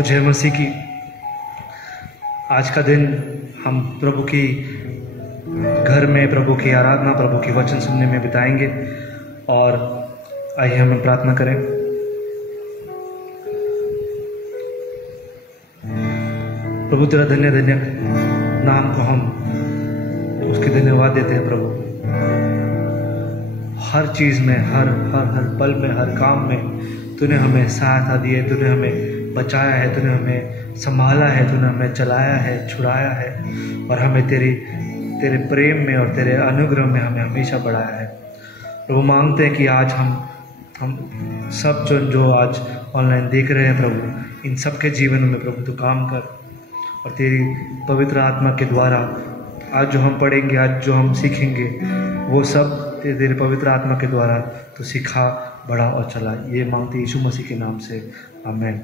सबको जय मसीह की। आज का दिन हम प्रभु की घर में, प्रभु की आराधना, प्रभु की वचन सुनने में बिताएंगे। और आइए हम प्रार्थना करें। प्रभु तेरा धन्य धन्य नाम को हम उसके धन्यवाद देते हैं। प्रभु हर चीज में, हर हर हर पल में, हर काम में तूने हमें सहायता दी है, तूने हमें बचाया है, तूने हमें संभाला है, तूने हमें चलाया है, छुड़ाया है और हमें तेरे प्रेम में और तेरे अनुग्रह में हमें हमेशा बढ़ाया है। प्रभु मांगते हैं कि आज हम सब जो आज ऑनलाइन देख रहे हैं प्रभु, इन सब के जीवन में प्रभु तू काम कर और तेरी पवित्र आत्मा के द्वारा आज जो हम पढ़ेंगे, आज जो हम सीखेंगे, वो सब तेरे पवित्र आत्मा के द्वारा तो सिखा, बढ़ा और चला। ये मांगते यीशु मसीह के नाम से, आमीन।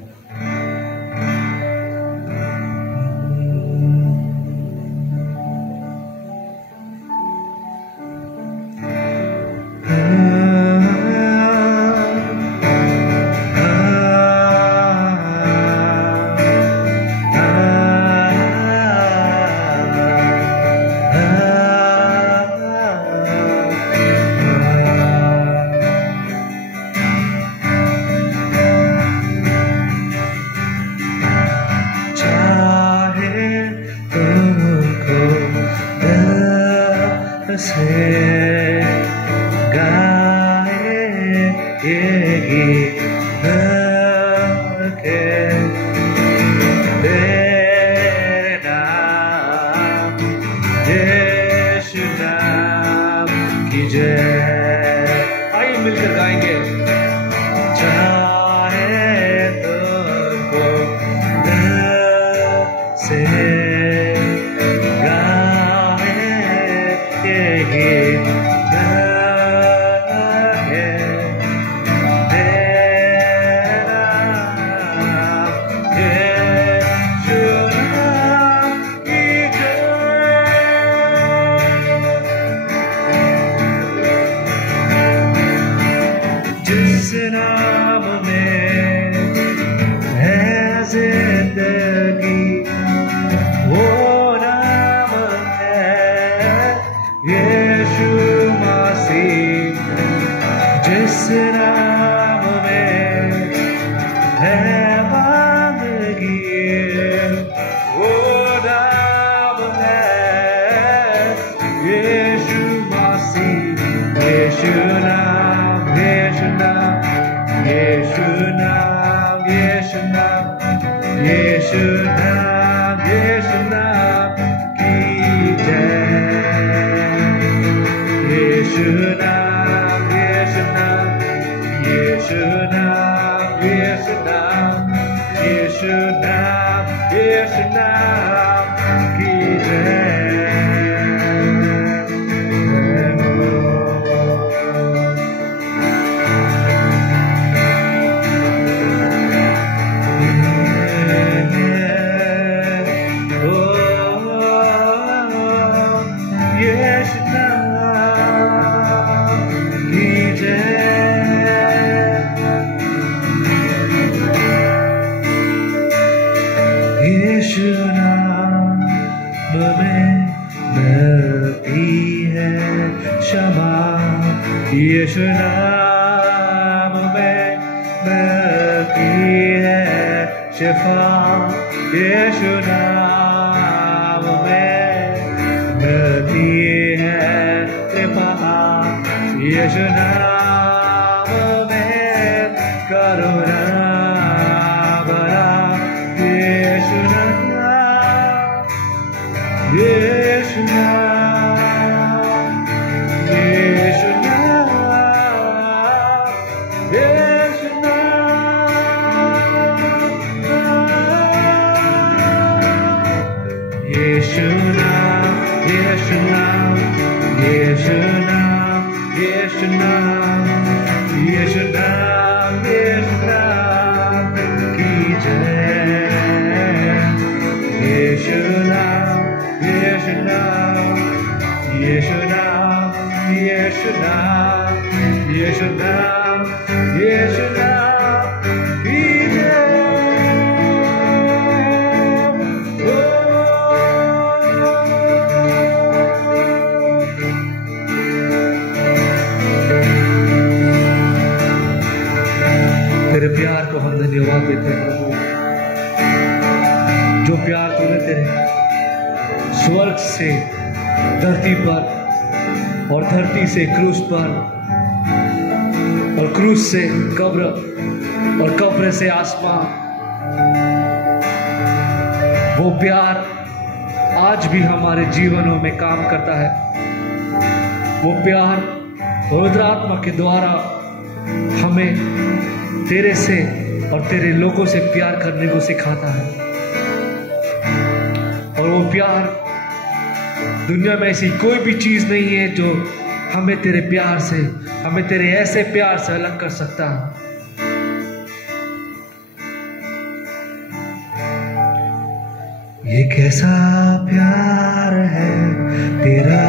से धरती पर, और धरती से क्रूस पर, और क्रूस से कब्र, और कब्र से आसमान। वो प्यार आज भी हमारे जीवनों में काम करता है। वो प्यार पवित्र आत्मा के द्वारा हमें तेरे से और तेरे लोगों से प्यार करने को सिखाता है। और वो प्यार, दुनिया में ऐसी कोई भी चीज नहीं है जो हमें तेरे प्यार से, हमें तेरे ऐसे प्यार से अलग कर सकता है। ये कैसा प्यार है तेरा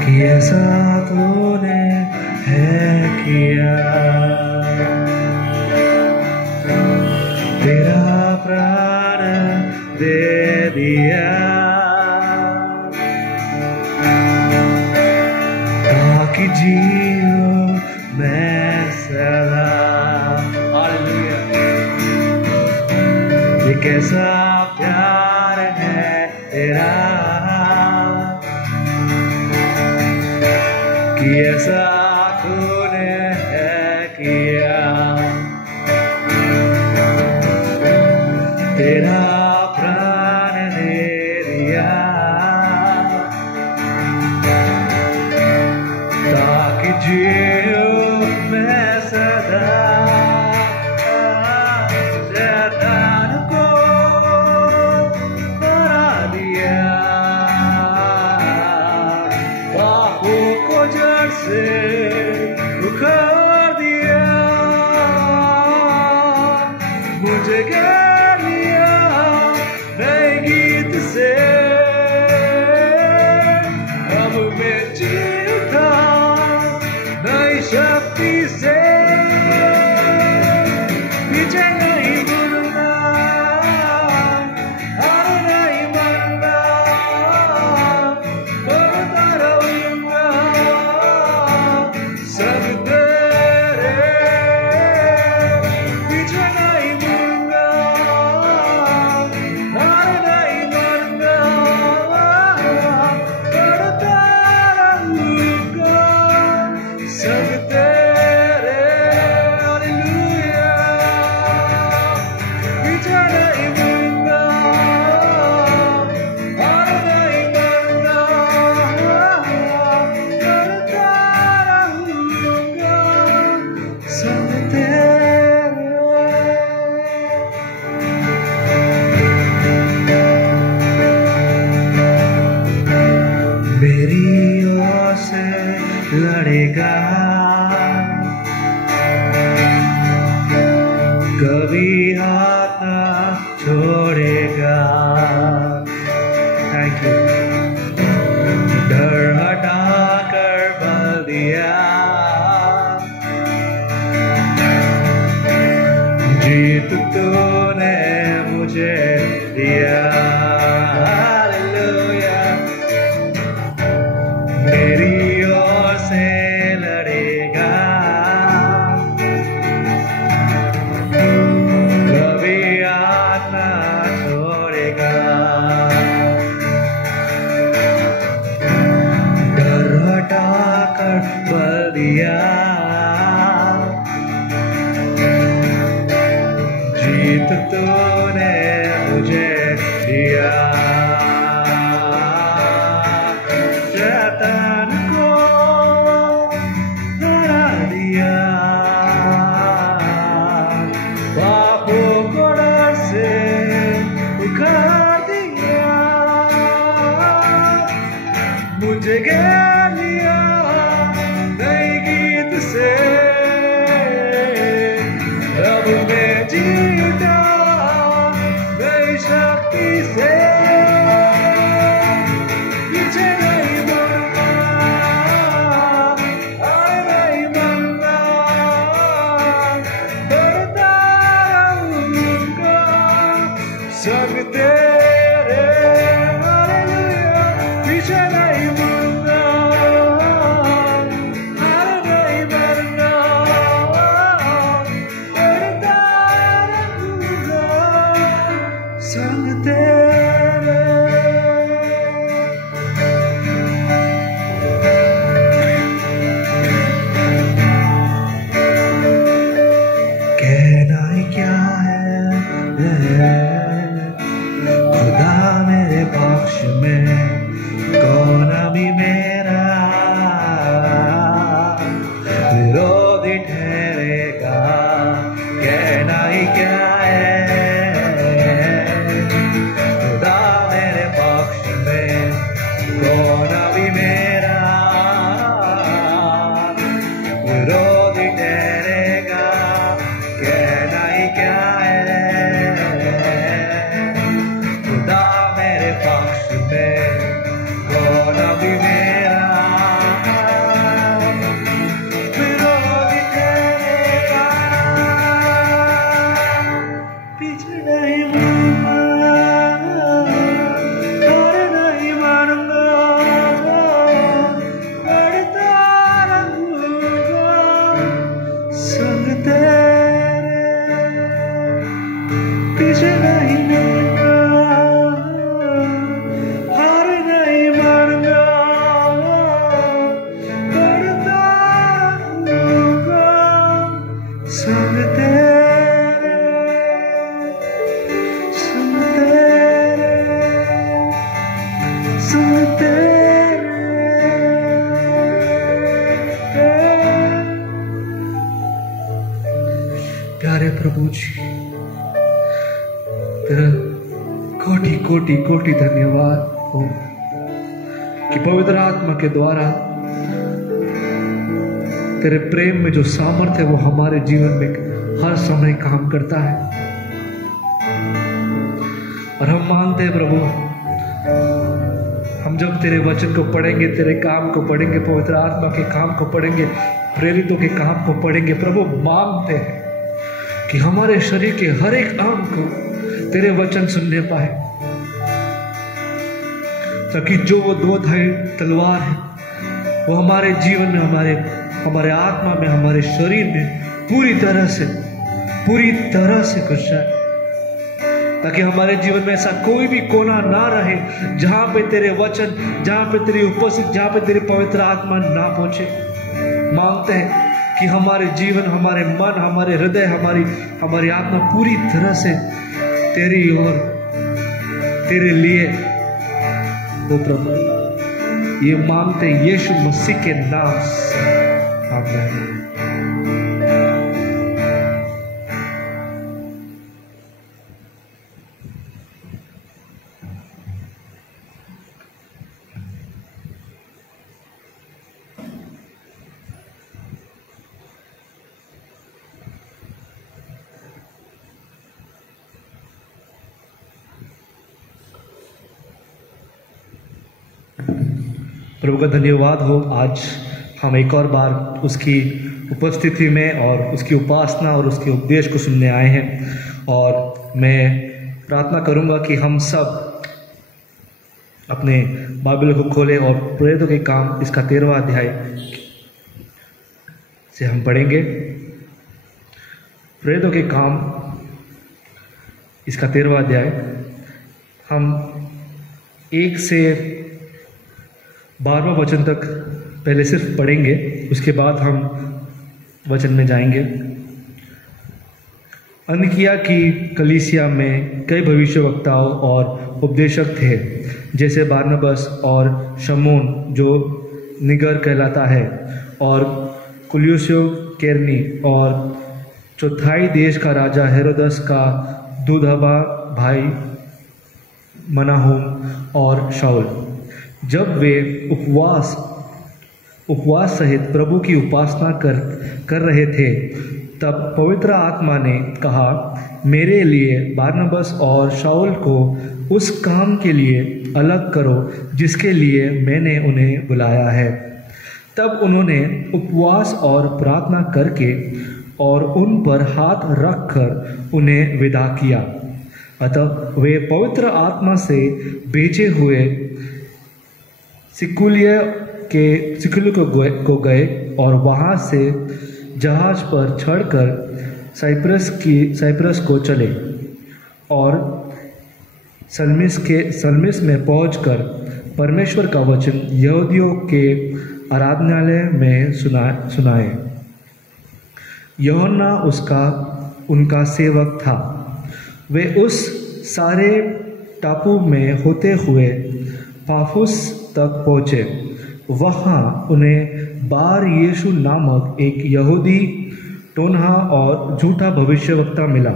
कि ऐसा तूने है किया, तेरा प्राण दे दिया ताकि जियो मैं सदा। ये कैसा प्यार है तेरा कि ऐसा तूने है किया, तेरा प्राण दे दिया ताकि जियो मैं सदा। उखाड़ दिया मुझे गिर लिया नए गीत से, अब मैं जीता नई शक्ति से, पीछे नहीं मुड़ना हार नहीं मानना, बढ़ता रहूंगा सब तेरे, पीछे नहीं मुड़ना हार नहीं मानना, बढ़ता रहूंगा सब तेरे। हालेलुया, पीछे नहीं मुड़ना हार नहीं मानना, बढ़ता रहूंगा सब तेरे। मेरी ओर से लड़ेगा, कभी हाथ ना छोड़ेगा। Thank you. डर हटा कर बल दिया, जीत तूने मुझे दिया। हालेलुया, मेरी ओर से लड़ेगा, कभी हाथ ना छोड़ेगा। डर हटा कर बल दिया, जीत तूने मुझे दिया। शैतान को हरा दिया, पापों को डर से उखाड़ दिया, मुझे घेर लिया नए गीत से, अब मैं जीता नई शक्ति से, पीछे नहीं मुड़ना हार नहीं मानना, बढ़ता रहूंगा सब तेरे। हालेलुया, पीछे नहीं मुड़ना हार नहीं मानना, बढ़ता रहूंगा सब संग तेरे। कहना ही क्या है खुदा मेरे पक्ष में, कौन अभी मेरा विरोधी ठहरेगा। कहना ही क्या है खुदा मेरे पक्ष में, कौन अभी मेरा विरोधी ठहरेगा। कहना ही क्या है खुदा मेरे पक्ष में, कौन अभी मेरा विरोधी ठहरेगा। पीछे नहीं मुड़ूंगा और नहीं मानूंगा, बढ़ता रहूंगा संग तेरे। पीछे नहीं मुड़ूंगा, हार नहीं मानूंगा, बढ़ता रहूंगा संग तेरे, संग तेरे, संग तेरे। प्यारे प्रभु जी, तेरा कोटि कोटि कोटि धन्यवाद हो कि पवित्र आत्मा के द्वारा तेरे प्रेम में जो सामर्थ्य है वो हमारे जीवन में हर समय काम करता है। और हम मानते हैं प्रभु, हम जब तेरे वचन को पढ़ेंगे, तेरे काम को पढ़ेंगे, पवित्र आत्मा के काम को पढ़ेंगे, प्रेरितों के काम को पढ़ेंगे, प्रभु मांगते हैं कि हमारे शरीर के हर एक अंग को तेरे वचन सुनने पाए, ताकि जो वो दो धारी तलवार है वो हमारे जीवन में, हमारे आत्मा में, हमारे शरीर में पूरी तरह से घुस जाए, ताकि हमारे जीवन में ऐसा कोई भी कोना ना रहे जहां पे तेरे वचन, जहां पे तेरी उपस्थिति, जहां पे तेरी पवित्र आत्मा ना पहुंचे। मांगते हैं कि हमारे जीवन, हमारे मन, हमारे हृदय, हमारी आत्मा पूरी तरह से तेरी ओर, तेरे लिए हो प्रभु। ये मांगते यीशु मसीह के नाम से, आमीन। प्रभु का धन्यवाद हो, आज हम एक और बार उसकी उपस्थिति में और उसकी उपासना और उसके उपदेश को सुनने आए हैं। और मैं प्रार्थना करूंगा कि हम सब अपने बाइबल को खोलें और प्रेरितों के काम इसका 13वां अध्याय से हम पढ़ेंगे। प्रेरितों के काम इसका 13वां अध्याय हम 1 से 12वां वचन तक पहले सिर्फ पढ़ेंगे, उसके बाद हम वचन में जाएंगे। अन्तियोकिया की कलीसिया में कई भविष्यवक्ताओं और उपदेशक थे, जैसे बारनबास और शमौन जो निगर कहलाता है, और कुलियुस केरनी, और चौथाई देश का राजा हेरोदस का दूधवा भाई मनाहुम और शाऊल। जब वे उपवास सहित प्रभु की उपासना कर रहे थे, तब पवित्र आत्मा ने कहा, मेरे लिए बारनबास और शाऊल को उस काम के लिए अलग करो जिसके लिए मैंने उन्हें बुलाया है। तब उन्होंने उपवास और प्रार्थना करके और उन पर हाथ रखकर उन्हें विदा किया। अतः वे पवित्र आत्मा से भेजे हुए सिकुलिया को गए और वहां से जहाज पर चढ़कर साइप्रस को चले और सलमिस में पहुंचकर परमेश्वर का वचन यहूदियों के आराधनालय में सुनाए। यूहन्ना उनका सेवक था। वे उस सारे टापू में होते हुए पाफुस तक पहुँचे। वहाँ उन्हें बार यीशु नामक एक यहूदी टोनहा और झूठा भविष्यवक्ता मिला।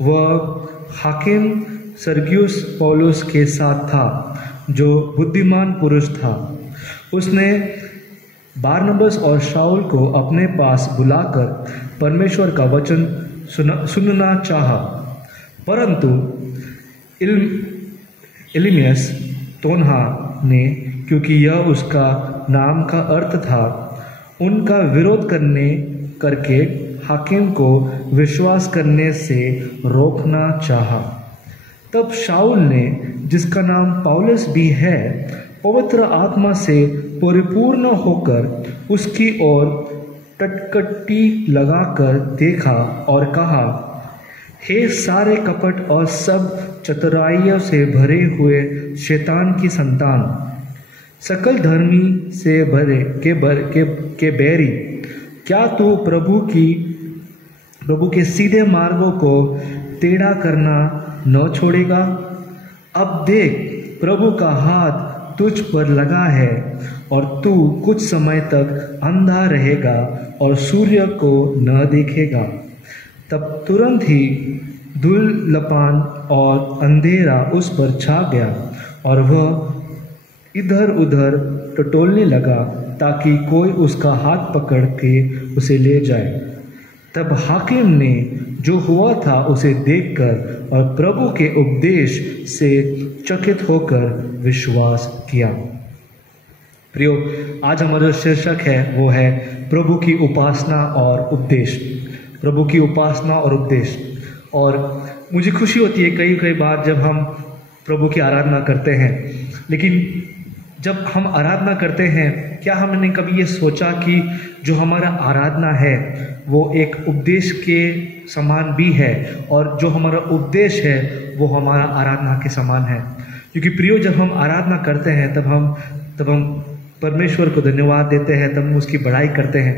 वह हाकिम सर्गियुस पौलुस के साथ था, जो बुद्धिमान पुरुष था। उसने बारनबास और शाऊल को अपने पास बुलाकर परमेश्वर का वचन सुनना चाहा, परंतु इलिमियस टोनहा ने, क्योंकि यह उसका नाम का अर्थ था, उनका विरोध करके हाकिम को विश्वास करने से रोकना चाहा। तब शाऊल ने, जिसका नाम पौलुस भी है, पवित्र आत्मा से परिपूर्ण होकर उसकी ओर टटकटी लगाकर देखा और कहा, हे सारे कपट और सब चतुराइयों से भरे हुए शैतान की संतान, सकल धर्मी से भरे के बैरी, क्या तू प्रभु के सीधे मार्गों को टेढ़ा करना न छोड़ेगा? अब देख, प्रभु का हाथ तुझ पर लगा है और तू कुछ समय तक अंधा रहेगा और सूर्य को न देखेगा। तब तुरंत ही धूलपन और अंधेरा उस पर छा गया और वह इधर उधर टटोलने लगा ताकि कोई उसका हाथ पकड़ के उसे ले जाए। तब हाकिम ने जो हुआ था उसे देखकर और प्रभु के उपदेश से चकित होकर विश्वास किया। प्रियो, आज हमारा शीर्षक है वो है प्रभु की उपासना और उपदेश। प्रभु की उपासना और उपदेश। और मुझे खुशी होती है कई बार जब हम प्रभु की आराधना करते हैं, लेकिन जब हम आराधना करते हैं, क्या हमने कभी ये सोचा कि जो हमारा आराधना है वो एक उपदेश के समान भी है, और जो हमारा उपदेश है वो हमारा आराधना के समान है। क्योंकि प्रियो, जब हम आराधना करते हैं तब हम परमेश्वर को धन्यवाद देते हैं, तब हम उसकी बड़ाई करते हैं,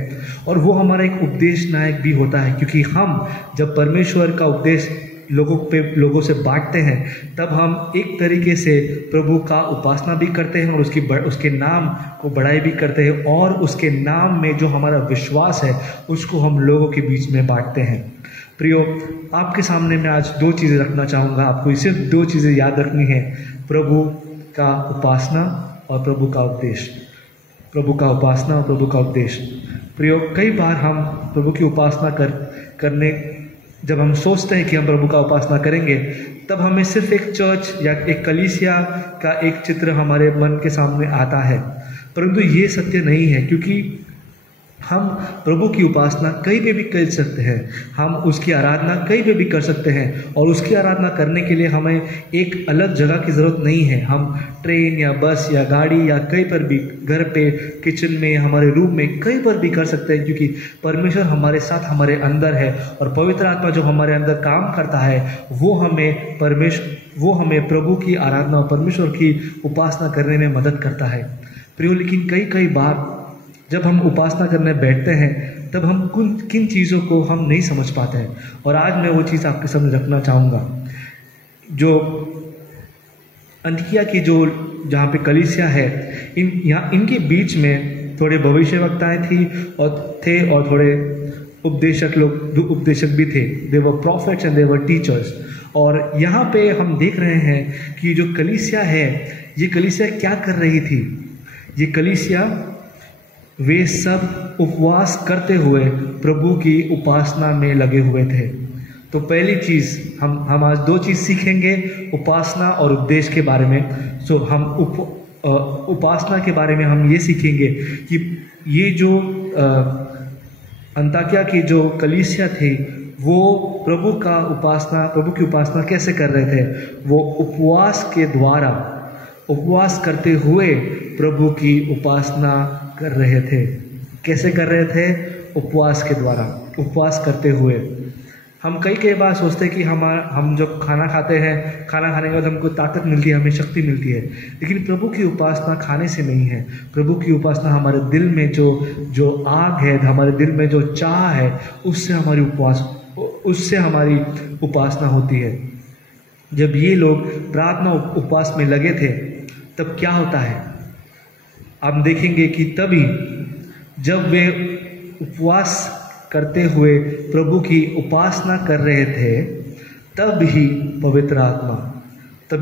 और वो हमारा एक उपदेश नायक भी होता है। क्योंकि हम जब परमेश्वर का उपदेश लोगों से बांटते हैं, तब हम एक तरीके से प्रभु का उपासना भी करते हैं और उसके नाम को बड़ाई भी करते हैं, और उसके नाम में जो हमारा विश्वास है उसको हम लोगों के बीच में बांटते हैं। प्रियो, आपके सामने मैं आज दो चीज़ें रखना चाहूँगा। आपको सिर्फ दो चीज़ें याद रखनी है, प्रभु का उपासना और प्रभु का उपदेश। प्रभु का उपासना और प्रभु का उपदेश। प्रियो, कई बार हम प्रभु की उपासना करने जब हम सोचते हैं कि हम प्रभु का उपासना करेंगे, तब हमें सिर्फ एक चर्च या एक कलीसिया का एक चित्र हमारे मन के सामने आता है, परंतु ये सत्य नहीं है। क्योंकि हम प्रभु की उपासना कहीं पे भी कर सकते हैं, हम उसकी आराधना कहीं पे भी कर सकते हैं, और उसकी आराधना करने के लिए हमें एक अलग जगह की ज़रूरत नहीं है। हम ट्रेन या बस या गाड़ी या कहीं पर भी, घर पे, किचन में, हमारे रूम में, कहीं पर भी कर सकते हैं, क्योंकि परमेश्वर हमारे साथ हमारे अंदर है, और पवित्र आत्मा जो हमारे अंदर काम करता है वो हमें प्रभु की आराधना और परमेश्वर की उपासना करने में मदद करता है। प्रियो, लेकिन कई बार जब हम उपासना करने बैठते हैं तब हम किन चीज़ों को हम नहीं समझ पाते हैं, और आज मैं वो चीज़ आपके सामने रखना चाहूँगा। जो अंतिकिया की जहाँ पे कलीसिया है, इनके बीच में थोड़े भविष्यवक्ताएं थे और थोड़े उपदेशक भी थे। They were prophets and they were teachers. और यहाँ पे हम देख रहे हैं कि जो कलीसिया है, ये कलीसिया क्या कर रही थी। ये कलीसिया, वे सब उपवास करते हुए प्रभु की उपासना में लगे हुए थे। तो पहली चीज़ हम आज दो चीज़ सीखेंगे, उपासना और उपदेश के बारे में। सो हम उपासना के बारे में हम ये सीखेंगे कि ये जो अंताकिया की जो कलीसिया थी, वो प्रभु की उपासना कैसे कर रहे थे। वो उपवास के द्वारा, उपवास करते हुए प्रभु की उपासना कर रहे थे। कैसे कर रहे थे? उपवास के द्वारा, उपवास करते हुए। हम कई कई बार सोचते हैं कि हम जब खाना खाते हैं, खाना खाने के बाद हमको ताकत मिलती है, हमें शक्ति मिलती है, लेकिन प्रभु की उपासना खाने से नहीं है। प्रभु की उपासना हमारे दिल में जो आग है, हमारे दिल में जो चाह है, उससे हमारी उपासना होती है। जब ये लोग प्रार्थना उपवास में लगे थे तब क्या होता है, आप देखेंगे कि तभी जब वे उपवास करते हुए प्रभु की उपासना कर रहे थे, तभी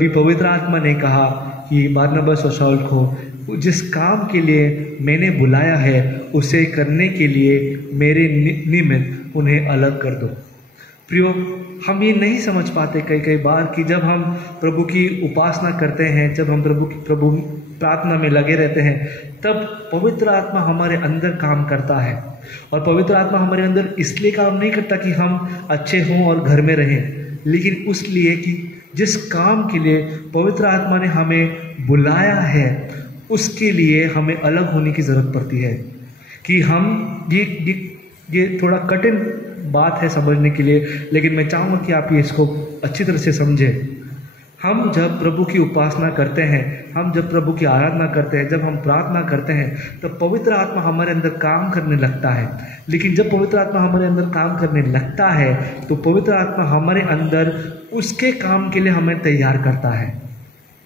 पवित्र आत्मा ने कहा कि बारनबास और शाऊल को जिस काम के लिए मैंने बुलाया है उसे करने के लिए मेरे निमित्त उन्हें अलग कर दो। प्रियो, हम ये नहीं समझ पाते कई बार कि जब हम प्रभु की उपासना करते हैं, जब हम प्रभु प्रार्थना में लगे रहते हैं, तब पवित्र आत्मा हमारे अंदर काम करता है। और पवित्र आत्मा हमारे अंदर इसलिए काम नहीं करता कि हम अच्छे हों और घर में रहें, लेकिन उसलिए कि जिस काम के लिए पवित्र आत्मा ने हमें बुलाया है उसके लिए हमें अलग होने की ज़रूरत पड़ती है। कि हम ये थोड़ा कठिन बात है समझने के लिए, लेकिन मैं चाहूँगा कि आप इसको अच्छी तरह से समझें। हम जब प्रभु की उपासना करते हैं, हम जब प्रभु की आराधना करते हैं, जब हम प्रार्थना करते हैं, तब पवित्र आत्मा हमारे अंदर काम करने लगता है। लेकिन जब पवित्र आत्मा हमारे अंदर काम करने लगता है तो पवित्र आत्मा हमारे अंदर उसके काम के लिए हमें तैयार करता है।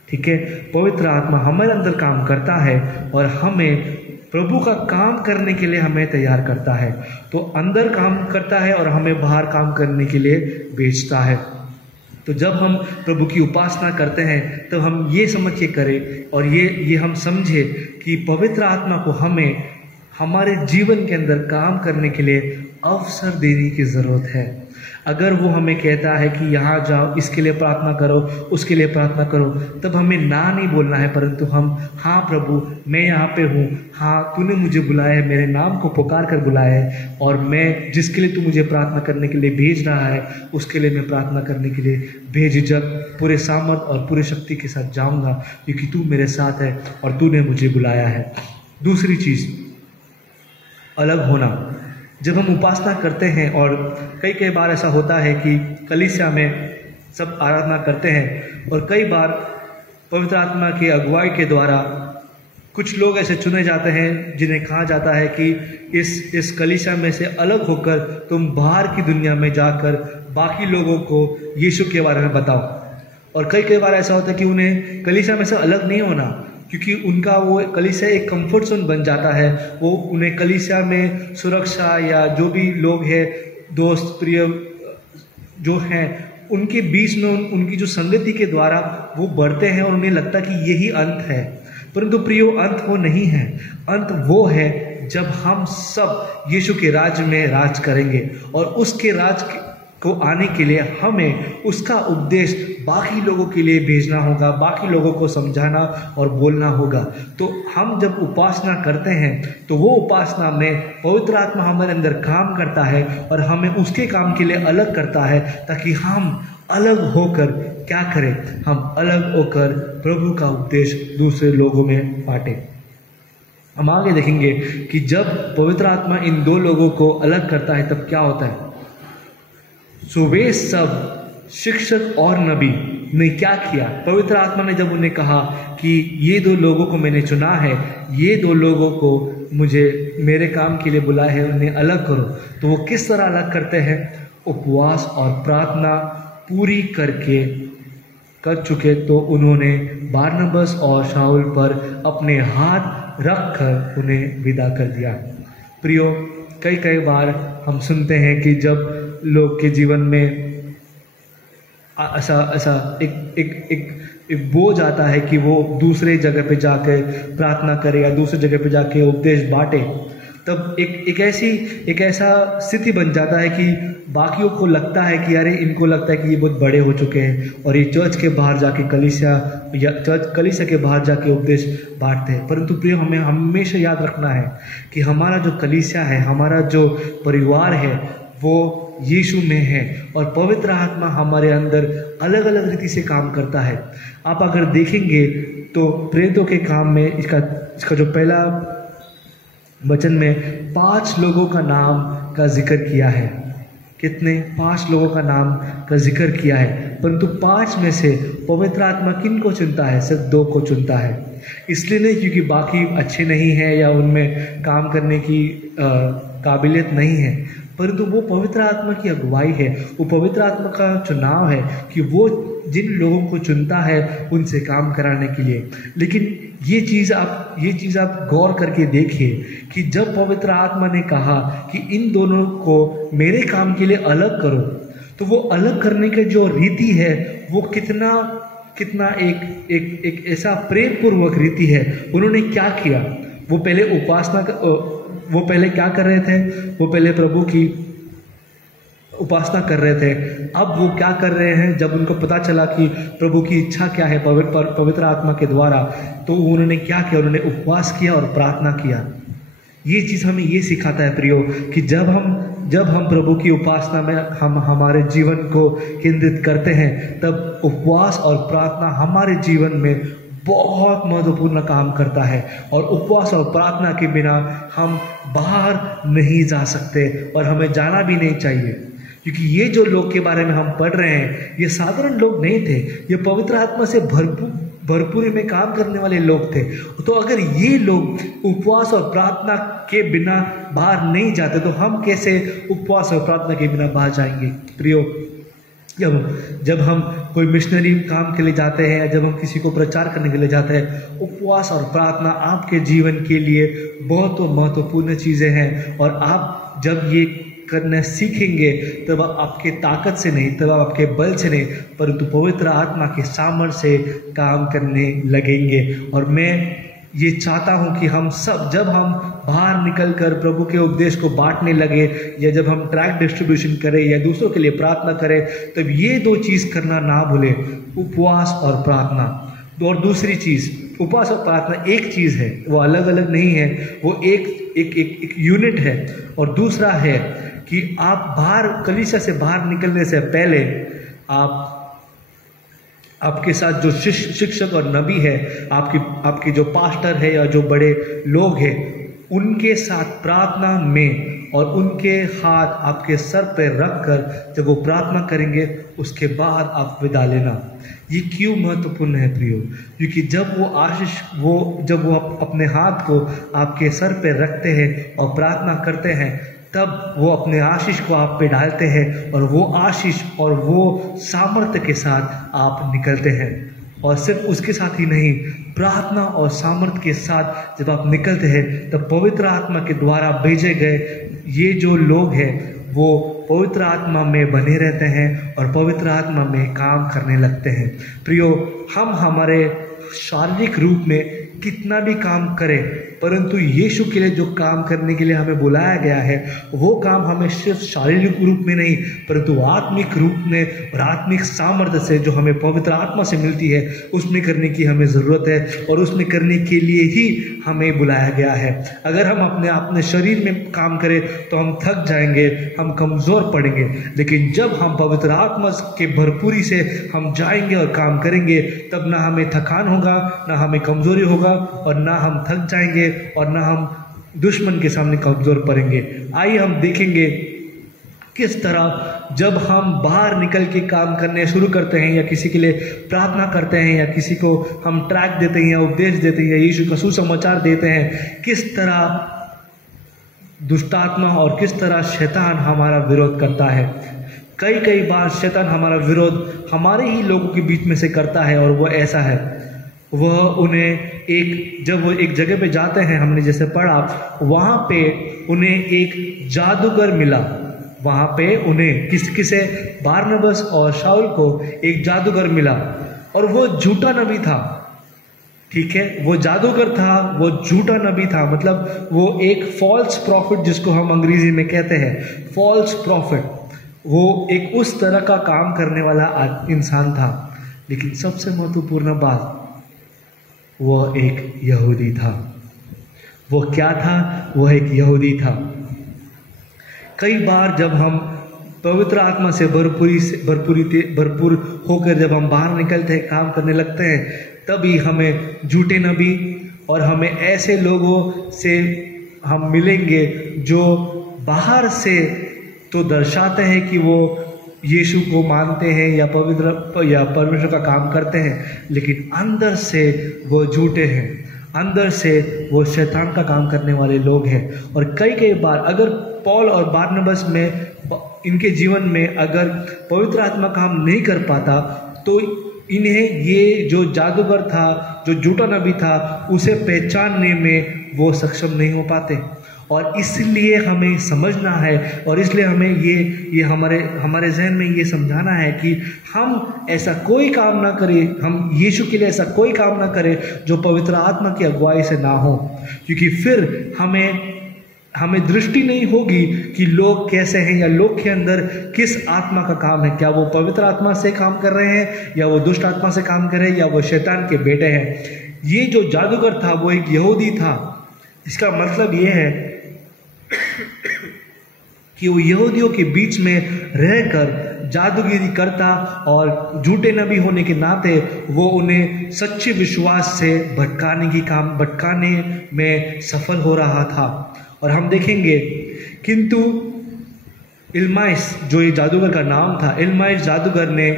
ठीक है, पवित्र आत्मा हमारे अंदर काम करता है और हमें प्रभु का काम करने के लिए हमें तैयार करता है। तो अंदर काम करता है और हमें बाहर काम करने के लिए भेजता है। तो जब हम प्रभु की उपासना करते हैं तब हम ये समझ के करें और ये हम समझे कि पवित्र आत्मा को हमें हमारे जीवन के अंदर काम करने के लिए अवसर देने की ज़रूरत है। अगर वो हमें कहता है कि यहाँ जाओ, इसके लिए प्रार्थना करो, उसके लिए प्रार्थना करो, तब हमें ना नहीं बोलना है, परंतु हम हाँ प्रभु मैं यहाँ पे हूँ, हाँ तूने मुझे बुलाया है, मेरे नाम को पुकार कर बुलाया है और मैं जिसके लिए तू मुझे प्रार्थना करने के लिए भेज रहा है उसके लिए मैं प्रार्थना करने के लिए बेझिझक पूरे सामर्थ और पूरे शक्ति के साथ जाऊँगा, क्योंकि तू मेरे साथ है और तूने मुझे बुलाया है। दूसरी चीज़, अलग होना। जब हम उपासना करते हैं और कई बार ऐसा होता है कि कलीसिया में सब आराधना करते हैं और कई बार पवित्र आत्मा की अगुवाई के द्वारा कुछ लोग ऐसे चुने जाते हैं जिन्हें कहा जाता है कि इस कलीसिया में से अलग होकर तुम बाहर की दुनिया में जाकर बाकी लोगों को यीशु के बारे में बताओ। और कई बार ऐसा होता है कि उन्हें कलीसिया में से अलग नहीं होना, क्योंकि उनका वो कलीसिया एक कंफर्ट जोन बन जाता है। वो उन्हें कलीसिया में सुरक्षा या जो भी लोग हैं, दोस्त प्रिय जो हैं, उनके बीच में उनकी जो संगति के द्वारा वो बढ़ते हैं और उन्हें लगता कि यही अंत है। परंतु प्रियो, अंत वो नहीं है। अंत वो है जब हम सब यीशु के राज्य में राज करेंगे और उसके राज को आने के लिए हमें उसका उपदेश बाकी लोगों के लिए भेजना होगा, बाकी लोगों को समझाना और बोलना होगा। तो हम जब उपासना करते हैं तो वो उपासना में पवित्र आत्मा हमारे अंदर काम करता है और हमें उसके काम के लिए अलग करता है, ताकि हम अलग होकर क्या करें, हम अलग होकर प्रभु का उपदेश दूसरे लोगों में बांटें। हम आगे देखेंगे कि जब पवित्र आत्मा इन दो लोगों को अलग करता है तब क्या होता है। सो वे सब शिक्षक और नबी ने क्या किया, पवित्र आत्मा ने जब उन्हें कहा कि ये दो लोगों को मैंने चुना है, ये दो लोगों को मुझे मेरे काम के लिए बुलाया है, उन्हें अलग करो, तो वो किस तरह अलग करते हैं। उपवास और प्रार्थना पूरी कर चुके तो उन्होंने बारनबास और शाऊल पर अपने हाथ रखकर उन्हें विदा कर दिया। प्रियो, कई बार हम सुनते हैं कि जब लोग के जीवन में ऐसा एक बोझ आता है कि वो दूसरे जगह पे जाकर प्रार्थना करे या दूसरे जगह पे जाके उपदेश बांटे, तब एक ऐसा स्थिति बन जाता है कि बाकियों को लगता है कि अरे इनको लगता है कि ये बहुत बड़े हो चुके हैं और ये चर्च के बाहर जाके कलीसिया के बाहर जाके उपदेश बांटते हैं। परंतु प्रिय, हमें हमेशा याद रखना है कि हमारा जो कलीसिया है, हमारा जो परिवार है, वो यीशु में है और पवित्र आत्मा हमारे अंदर अलग अलग रीति से काम करता है। आप अगर देखेंगे तो प्रेरितों के काम में इसका जो पहला वचन में 5 लोगों का नाम का जिक्र किया है। कितने 5 लोगों का नाम का जिक्र किया है, परंतु 5 में से पवित्र आत्मा किन को चुनता है? सिर्फ 2 को चुनता है। इसलिए नहीं क्योंकि बाकी अच्छे नहीं हैं या उनमें काम करने की काबिलियत नहीं है, परंतु वो पवित्र आत्मा की अगुवाई है, वो पवित्र आत्मा का चुनाव है कि वो जिन लोगों को चुनता है उनसे काम कराने के लिए। लेकिन ये चीज़ आप गौर करके देखिए कि जब पवित्र आत्मा ने कहा कि इन दोनों को मेरे काम के लिए अलग करो, तो वो अलग करने की जो रीति है वो कितना एक ऐसा प्रेम पूर्वक रीति है। उन्होंने क्या किया? वो पहले क्या कर रहे थे? वो पहले प्रभु की उपासना कर रहे थे। अब वो क्या कर रहे हैं? जब उनको पता चला कि प्रभु की इच्छा क्या है पवित्र आत्मा के द्वारा, तो उन्होंने क्या किया? उन्होंने उपवास किया और प्रार्थना किया। ये चीज़ हमें ये सिखाता है प्रियो कि जब हम प्रभु की उपासना में हम हमारे जीवन को केंद्रित करते हैं, तब उपवास और प्रार्थना हमारे जीवन में बहुत महत्वपूर्ण काम करता है। और उपवास और प्रार्थना के बिना हम बाहर नहीं जा सकते और हमें जाना भी नहीं चाहिए, क्योंकि ये जो लोग के बारे में हम पढ़ रहे हैं ये साधारण लोग नहीं थे, ये पवित्र आत्मा से भरपूरी में काम करने वाले लोग थे। तो अगर ये लोग उपवास और प्रार्थना के बिना बाहर नहीं जाते, तो हम कैसे उपवास और प्रार्थना के बिना बाहर जाएंगे? प्रियो, जब हम कोई मिशनरी काम के लिए जाते हैं या जब हम किसी को प्रचार करने के लिए जाते हैं, उपवास और प्रार्थना आपके जीवन के लिए बहुत महत्वपूर्ण चीज़ें हैं। और आप जब ये करना सीखेंगे तब आपके ताकत से नहीं, तब आपके बल से नहीं, परंतु पवित्र आत्मा के सामर्थ्य से काम करने लगेंगे। और मैं ये चाहता हूँ कि हम सब जब हम बाहर निकलकर प्रभु के उपदेश को बांटने लगे, या जब हम ट्रैक्ट डिस्ट्रीब्यूशन करें या दूसरों के लिए प्रार्थना करें, तब ये 2 चीज़ करना ना भूलें, उपवास और प्रार्थना। और दूसरी चीज़, उपवास और प्रार्थना एक चीज़ है, वो अलग अलग नहीं है, वो एक यूनिट है। और दूसरा है कि आप बाहर कलीसिया से बाहर निकलने से पहले आपके साथ जो शिक्षक और नबी है, आपके जो पास्टर है या जो बड़े लोग हैं, उनके साथ प्रार्थना में और उनके हाथ आपके सर पर रखकर जब वो प्रार्थना करेंगे, उसके बाद आप विदा लेना। ये क्यों महत्वपूर्ण है प्रियो? क्योंकि जब वो अपने हाथ को आपके सर पर रखते हैं और प्रार्थना करते हैं, तब वो अपने आशीष को आप पे डालते हैं और वो आशीष और वो सामर्थ्य के साथ आप निकलते हैं। और सिर्फ उसके साथ ही नहीं, प्रार्थना और सामर्थ्य के साथ जब आप निकलते हैं, तब पवित्र आत्मा के द्वारा भेजे गए ये जो लोग हैं वो पवित्र आत्मा में बने रहते हैं और पवित्र आत्मा में काम करने लगते हैं। प्रियो, हम हमारे शारीरिक रूप में कितना भी काम करें, परंतु यीशु के लिए जो काम करने के लिए हमें बुलाया गया है, वो काम हमें सिर्फ शारीरिक रूप में नहीं, परंतु आत्मिक रूप में और आत्मिक सामर्थ्य से जो हमें पवित्र आत्मा से मिलती है, उसमें करने की हमें ज़रूरत है और उसमें करने के लिए ही हमें बुलाया गया है। अगर हम अपने शरीर में काम करें तो हम थक जाएंगे, हम कमज़ोर पड़ेंगे, लेकिन जब हम पवित्र आत्मा के भरपूरी से हम जाएंगे और काम करेंगे, तब ना हमें थकान होगा, ना हमें कमज़ोरी होगा और ना हम थक जाएंगे और ना हम दुश्मन के सामने कमजोर पड़ेंगे। आइए हम देखेंगे किस तरह जब हम बाहर निकल के काम करने शुरू करते हैं या किसी के लिए प्रार्थना करते हैं या किसी को हम ट्रैक देते हैं या उपदेश देते हैं या यीशु का सुसमाचार देते हैं, किस तरह दुष्टात्मा और किस तरह शैतान हमारा विरोध करता है। कई बार शैतान हमारा विरोध हमारे ही लोगों के बीच में से करता है, और वो ऐसा है, वह उन्हें जब वो एक जगह पे जाते हैं, हमने जैसे पढ़ा, वहाँ पे उन्हें एक जादूगर मिला। वहाँ पे उन्हें किसे बारनबास और शाऊल को एक जादूगर मिला, और वो झूठा नबी था। ठीक है, वो जादूगर था, वो झूठा नबी था, मतलब वो एक फॉल्स प्रॉफिट, जिसको हम अंग्रेजी में कहते हैं फॉल्स प्रॉफिट, वो एक उस तरह का काम करने वाला इंसान था। लेकिन सबसे महत्वपूर्ण बात, वह एक यहूदी था। वो क्या था? वह एक यहूदी था। कई बार जब हम पवित्र आत्मा से भरपूर होकर जब हम बाहर निकलते हैं, काम करने लगते हैं, तभी हमें झूठे नबी और हमें ऐसे लोगों से हम मिलेंगे जो बाहर से तो दर्शाते हैं कि वो यीशु को मानते हैं या परमेश्वर का काम करते हैं, लेकिन अंदर से वो झूठे हैं, अंदर से वो शैतान का काम करने वाले लोग हैं। और कई बार अगर पौल और बारनबास में, इनके जीवन में अगर पवित्र आत्मा काम नहीं कर पाता, तो इन्हें ये जो जादूगर था, जो झूठा नबी था, उसे पहचानने में वो सक्षम नहीं हो पाते। और इसलिए हमें समझना है, और इसलिए हमें ये हमारे जहन में ये समझाना है कि हम ऐसा कोई काम ना करें, हम यीशु के लिए ऐसा कोई काम ना करें जो पवित्र आत्मा की अगुवाई से ना हो, क्योंकि फिर हमें दृष्टि नहीं होगी कि लोग कैसे हैं या लोग के अंदर किस आत्मा का काम है। क्या वो पवित्र आत्मा से काम कर रहे हैं या वो दुष्ट आत्मा से काम कर रहे हैं या वो शैतान के बेटे हैं। ये जो जादूगर था वो एक यहूदी था। इसका मतलब ये है कि वो यहूदियों के बीच में रहकर जादूगिरी करता, और झूठे नबी होने के नाते वो उन्हें सच्चे विश्वास से भटकाने में सफल हो रहा था। और हम देखेंगे, किंतु इल्माइस, जो ये जादूगर का नाम था, इल्माइस जादूगर ने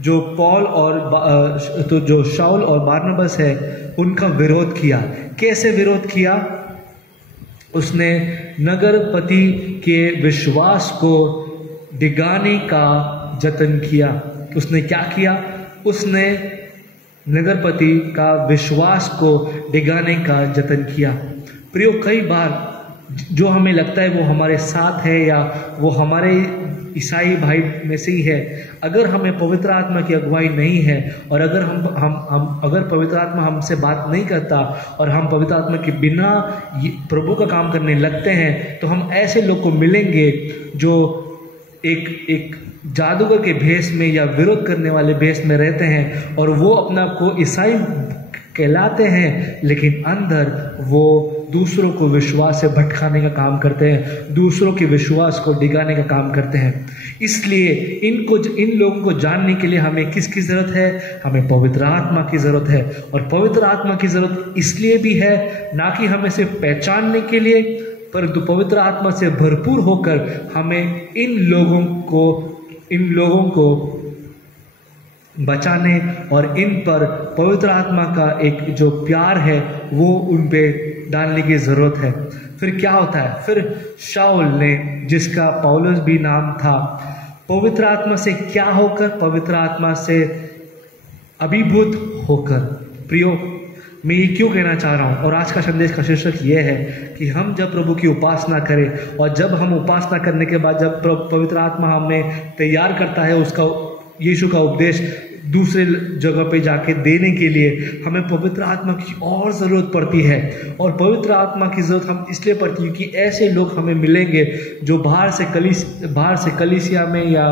जो पौल और जो शाऊल और बारनबास है उनका विरोध किया। कैसे विरोध किया? उसने नगरपति के विश्वास को डिगाने का जतन किया। उसने क्या किया? उसने नगरपति का विश्वास को डिगाने का जतन किया। प्रियो, कई बार जो हमें लगता है वो हमारे साथ है या वो हमारे ईसाई भाई में से ही है, अगर हमें पवित्र आत्मा की अगुवाई नहीं है और अगर अगर पवित्र आत्मा हमसे बात नहीं करता और हम पवित्र आत्मा के बिना प्रभु का काम करने लगते हैं, तो हम ऐसे लोग को मिलेंगे जो एक जादूगर के भेष में या विरोध करने वाले भेष में रहते हैं, और वो अपने आप को ईसाई कहलाते हैं, लेकिन अंदर वो दूसरों को विश्वास से भटकाने का काम करते हैं, दूसरों के विश्वास को डिगाने का काम करते हैं। इसलिए इन लोगों को जानने के लिए हमें किसकी जरूरत है? हमें पवित्र आत्मा की जरूरत है। और पवित्र आत्मा की जरूरत इसलिए भी है, ना कि हमें सिर्फ पहचानने के लिए, परंतु पवित्र आत्मा से भरपूर होकर हमें इन लोगों को बचाने और इन पर पवित्र आत्मा का एक जो प्यार है वो उन पे डालने की जरूरत है। फिर क्या होता है? फिर शाऊल ने, जिसका पौलुस भी नाम था, पवित्र आत्मा से क्या होकर? पवित्र आत्मा से अभिभूत होकर। प्रियो, मैं ये क्यों कहना चाह रहा हूँ, और आज का संदेश का शीर्षक ये है कि हम जब प्रभु की उपासना करें, और जब हम उपासना करने के बाद जब पवित्र आत्मा हमें तैयार करता है उसका यीशु का उपदेश दूसरे जगह पे जाके देने के लिए, हमें पवित्र आत्मा की और ज़रूरत पड़ती है। और पवित्र आत्मा की ज़रूरत हम इसलिए पड़ती है कि ऐसे लोग हमें मिलेंगे जो बाहर से कलीसिया में या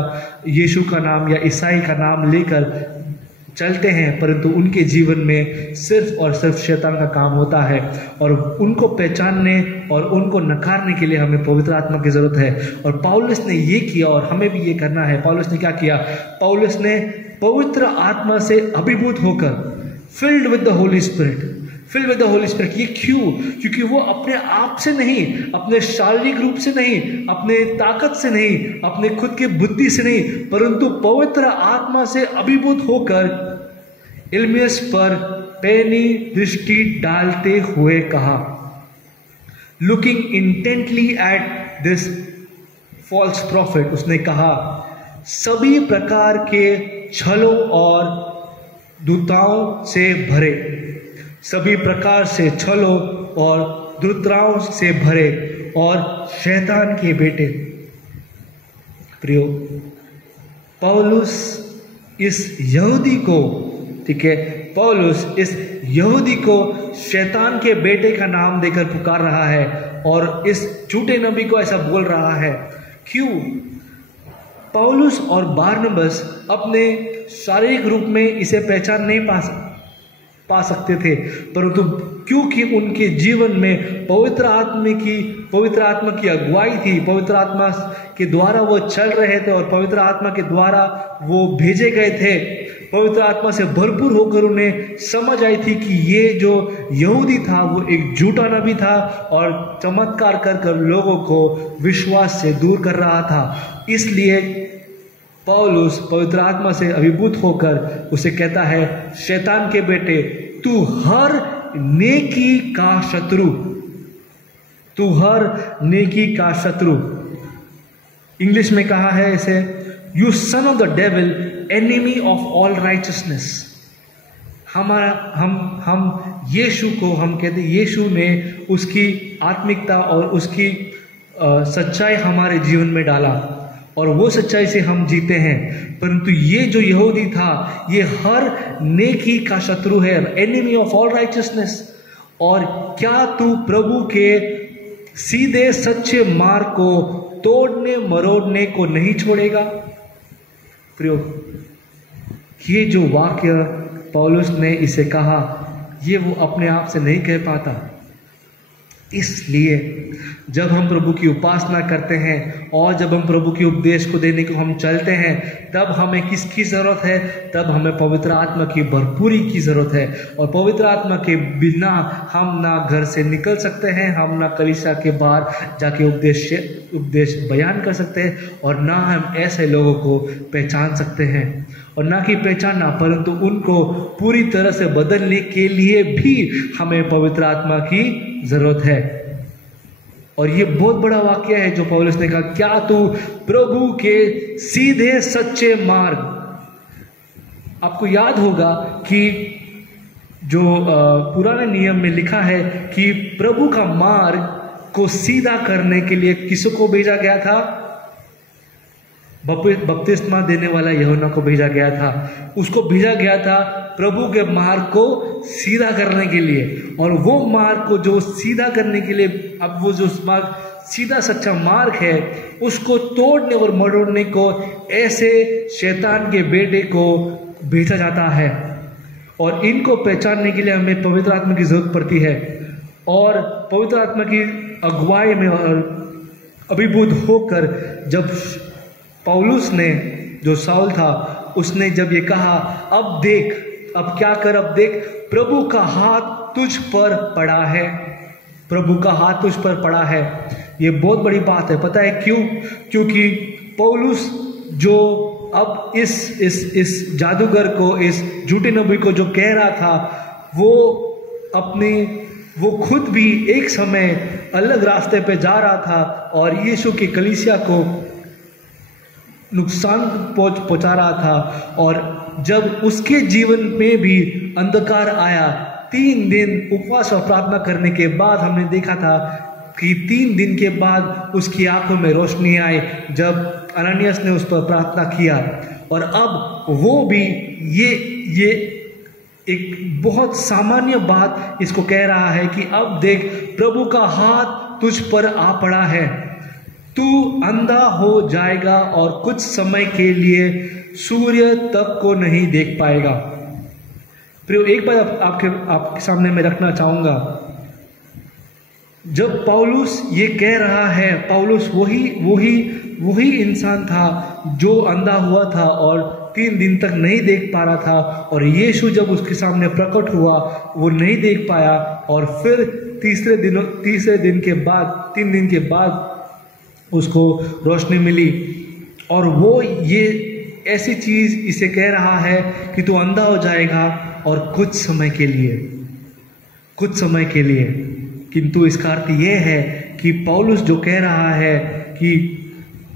यीशु का नाम या ईसाई का नाम लेकर चलते हैं, परंतु उनके जीवन में सिर्फ और सिर्फ शैतान का काम होता है। और उनको पहचानने और उनको नकारने के लिए हमें पवित्र आत्मा की जरूरत है। और पौलुस ने ये किया और हमें भी ये करना है। पौलुस ने क्या किया? पौलुस ने पवित्र आत्मा से अभिभूत होकर, filled with the Holi spirit. ये क्यों? क्योंकि वो अपने आप से नहीं, अपने शारीरिक रूप से नहीं, अपने ताकत से नहीं, अपने खुद के बुद्धि से नहीं, परंतु पवित्र आत्मा से अभिभूत होकर इल्मियस पर पैनी दृष्टि डालते हुए कहा, looking intently at this false prophet. उसने कहा, सभी प्रकार के छलों और दुताओं से भरे, सभी प्रकार से छलों और दुर्ताओं से भरे और शैतान के बेटे। प्रियो, पौलुस इस यहूदी को, ठीक है, पौलुस इस यहूदी को शैतान के बेटे का नाम देकर पुकार रहा है और इस झूठे नबी को ऐसा बोल रहा है। क्यों? पौलुस और बारनबास अपने शारीरिक रूप में इसे पहचान नहीं पा सकते थे, परंतु क्योंकि उनके जीवन में पवित्र आत्मा की अगुवाई थी, पवित्र आत्मा के द्वारा वो चल रहे थे और पवित्र आत्मा के द्वारा वो भेजे गए थे, पवित्र आत्मा से भरपूर होकर उन्हें समझ आई थी कि ये जो यहूदी था वो एक झूठा नबी था और चमत्कार कर कर लोगों को विश्वास से दूर कर रहा था। इसलिए पौलुस पवित्र आत्मा से अभिभूत होकर उसे कहता है, शैतान के बेटे, तू हर नेकी का शत्रु, तू हर नेकी का शत्रु। इंग्लिश में कहा है इसे, you son of the devil, enemy of all righteousness. हम यीशु को हम कहते, यीशु ने उसकी आत्मिकता और उसकी सच्चाई हमारे जीवन में डाला और वो सच्चाई से हम जीते हैं। परंतु ये जो यहूदी था ये हर नेकी का शत्रु है, एनिमी ऑफ ऑल राइचियसनेस। और क्या तू प्रभु के सीधे सच्चे मार्ग को तोड़ने मरोड़ने को नहीं छोड़ेगा? प्रियो, ये जो वाक्य पौलुस ने इसे कहा, ये वो अपने आप से नहीं कह पाता। इसलिए जब हम प्रभु की उपासना करते हैं और जब हम प्रभु के उपदेश को देने को हम चलते हैं, तब हमें किसकी ज़रूरत है? तब हमें पवित्र आत्मा की भरपूरी की ज़रूरत है। और पवित्र आत्मा के बिना हम ना घर से निकल सकते हैं, हम ना कलीसिया के बाहर जाके उपदेश बयान कर सकते हैं, और ना हम ऐसे लोगों को पहचान सकते हैं। और ना कि पहचानना, परंतु उनको पूरी तरह से बदलने के लिए भी हमें पवित्र आत्मा की ज़रूरत है। और ये बहुत बड़ा वाक्य है जो पौलुस ने कहा, क्या तू प्रभु के सीधे सच्चे मार्ग। आपको याद होगा कि जो पुराने नियम में लिखा है कि प्रभु का मार्ग को सीधा करने के लिए किसको भेजा गया था? बपतिस्मा देने वाला यूहन्ना को भेजा गया था। उसको भेजा गया था प्रभु के मार्ग को सीधा करने के लिए। और वो मार्ग को जो सीधा करने के लिए, अब वो जो मार्ग सीधा सच्चा मार्ग है, उसको तोड़ने और मरोड़ने को ऐसे शैतान के बेटे को भेजा जाता है। और इनको पहचानने के लिए हमें पवित्र आत्मा की जरूरत पड़ती है। और पवित्र आत्मा की अगुवाई में अभिभूत होकर जब पौलुस ने, जो साउल था, उसने जब ये कहा, अब देख, अब क्या कर, अब देख, प्रभु का हाथ तुझ पर पड़ा है, प्रभु का हाथ तुझ पर पड़ा है। ये बहुत बड़ी बात है। पता है क्यों? क्योंकि पौलुस जो अब इस जादूगर को, इस झूठे नबी को जो कह रहा था, वो खुद भी एक समय अलग रास्ते पे जा रहा था और यीशु की कलीसिया को नुकसान पहुंचा रहा था। और जब उसके जीवन में भी अंधकार आया, 3 दिन उपवास और प्रार्थना करने के बाद हमने देखा था कि 3 दिन के बाद उसकी आंखों में रोशनी आई जब अननियास ने उस पर प्रार्थना किया। और अब वो भी ये एक बहुत सामान्य बात इसको कह रहा है कि अब देख, प्रभु का हाथ तुझ पर आ पड़ा है, तू अंधा हो जाएगा और कुछ समय के लिए सूर्य तक को नहीं देख पाएगा। प्रियो, एक बात आपके सामने मैं रखना चाहूंगा। जब पौलुस ये कह रहा है, पौलुस वही इंसान था जो अंधा हुआ था और 3 दिन तक नहीं देख पा रहा था। और यीशु जब उसके सामने प्रकट हुआ, वो नहीं देख पाया। और फिर तीसरे दिन के बाद, 3 दिन के बाद उसको रोशनी मिली। और वो ये ऐसी चीज इसे कह रहा है कि तू अंधा हो जाएगा और कुछ समय के लिए। किंतु इसका अर्थ ये है कि पौलुस जो कह रहा है कि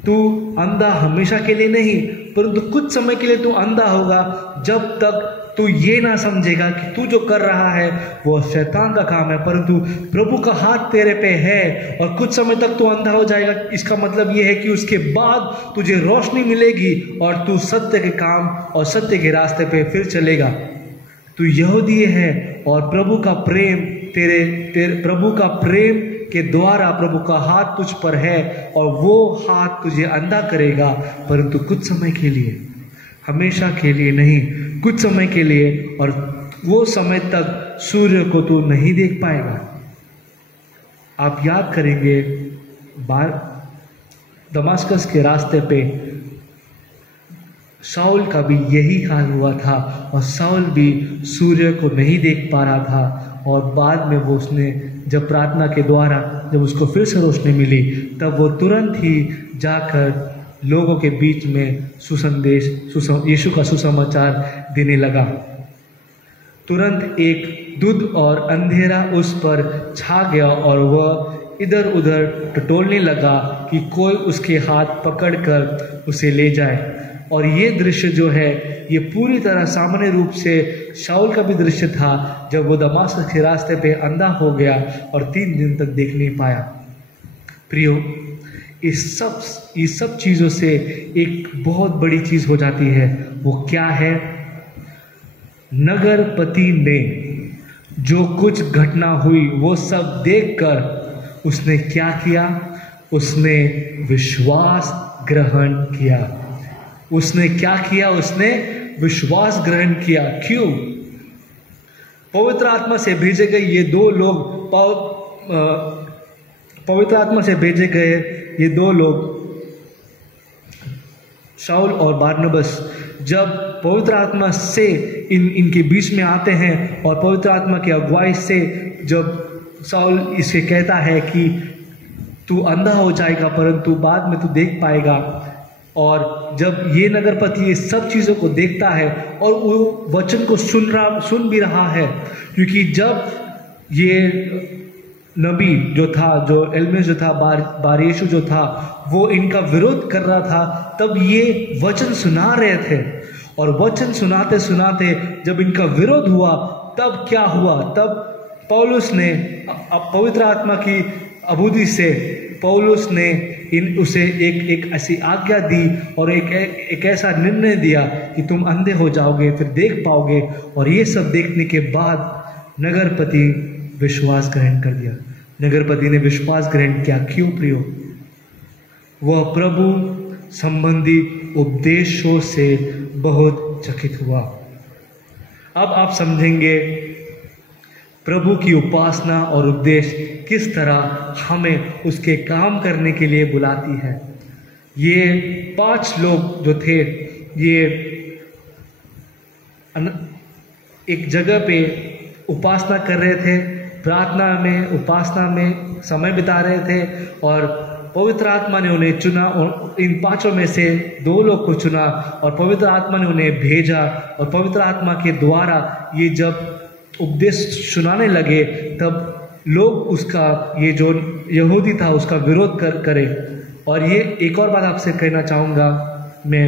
तू अंधा हमेशा के लिए नहीं, परंतु कुछ समय के लिए तू अंधा होगा, जब तक तू ये ना समझेगा कि तू जो कर रहा है वो शैतान का काम है, परंतु प्रभु का हाथ तेरे पे है। और कुछ समय तक तू अंधा हो जाएगा, इसका मतलब ये है कि उसके बाद तुझे रोशनी मिलेगी और तू सत्य के काम और सत्य के रास्ते पे फिर चलेगा। तू यहूदी है और प्रभु का प्रेम प्रभु का प्रेम के द्वारा प्रभु का हाथ तुझ पर है और वो हाथ तुझे अंधा करेगा, परंतु कुछ समय के लिए, हमेशा के लिए नहीं, कुछ समय के लिए। और वो समय तक सूर्य को तू नहीं देख पाएगा। आप याद करेंगे दमास्कस के रास्ते पे शाऊल का भी यही हाल हुआ था और शाऊल भी सूर्य को नहीं देख पा रहा था। और बाद में वो उसने जब प्रार्थना के द्वारा जब उसको फिर से रोशनी मिली, तब वो तुरंत ही जाकर लोगों के बीच में यीशु का सुसमाचार देने लगा। तुरंत एक धुंध और अंधेरा उस पर छा गया और वह इधर उधर टटोलने लगा कि कोई उसके हाथ पकड़कर उसे ले जाए। और ये दृश्य जो है ये पूरी तरह सामान्य रूप से शाऊल का भी दृश्य था, जब वो दमास्कस के रास्ते पे अंधा हो गया और 3 दिन तक देख नहीं पाया। प्रियो, इस सब चीज़ों से एक बहुत बड़ी चीज़ हो जाती है। वो क्या है? नगरपति ने जो कुछ घटना हुई वो सब देखकर उसने क्या किया? उसने विश्वास ग्रहण किया। उसने क्या किया? उसने विश्वास ग्रहण किया। क्यों? पवित्र आत्मा से भेजे गए ये 2 लोग पवित्र आत्मा से भेजे गए ये 2 लोग शाऊल और बारनबास जब पवित्र आत्मा से इनके बीच में आते हैं और पवित्र आत्मा की अगुवाई से जब शाऊल इसे कहता है कि तू अंधा हो जाएगा परंतु बाद में तू देख पाएगा, और जब ये नगरपति ये सब चीज़ों को देखता है और वो वचन को सुन भी रहा है, क्योंकि जब ये नबी जो था, जो एलमेस जो था, बार यीशु जो था, वो इनका विरोध कर रहा था, तब ये वचन सुना रहे थे। और वचन सुनाते सुनाते जब इनका विरोध हुआ, तब क्या हुआ? तब पौलुस ने पवित्र आत्मा की अबूदी से पौलुस ने उसे एक ऐसी आज्ञा दी और एक ऐसा निर्णय दिया कि तुम अंधे हो जाओगे, फिर देख पाओगे। और ये सब देखने के बाद नगरपति विश्वास ग्रहण कर दिया। नगरपति ने विश्वास ग्रहण किया। क्यों प्रियो? वह प्रभु संबंधी उपदेशों से बहुत चकित हुआ। अब आप समझेंगे प्रभु की उपासना और उपदेश किस तरह हमें उसके काम करने के लिए बुलाती है। ये 5 लोग जो थे, ये एक जगह पे उपासना कर रहे थे, प्रार्थना में उपासना में समय बिता रहे थे, और पवित्र आत्मा ने उन्हें चुना और इन 5 में से 2 लोग को चुना और पवित्र आत्मा ने उन्हें भेजा। और पवित्र आत्मा के द्वारा ये जब उपदेश सुनाने लगे, तब लोग उसका, ये जो यहूदी था उसका विरोध करे। और ये एक और बात आपसे कहना चाहूँगा मैं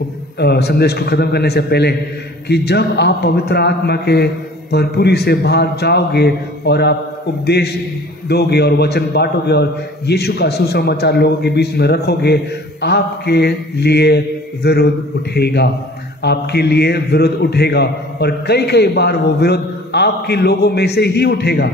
संदेश को ख़त्म करने से पहले, कि जब आप पवित्र आत्मा के भरपूरी से बाहर जाओगे और आप उपदेश दोगे और वचन बांटोगे और यीशु का सुसमाचार लोगों के बीच में रखोगे, आपके लिए विरोध उठेगा, आपके लिए विरोध उठेगा। और कई बार वो विरोध आपके लोगों में से ही उठेगा।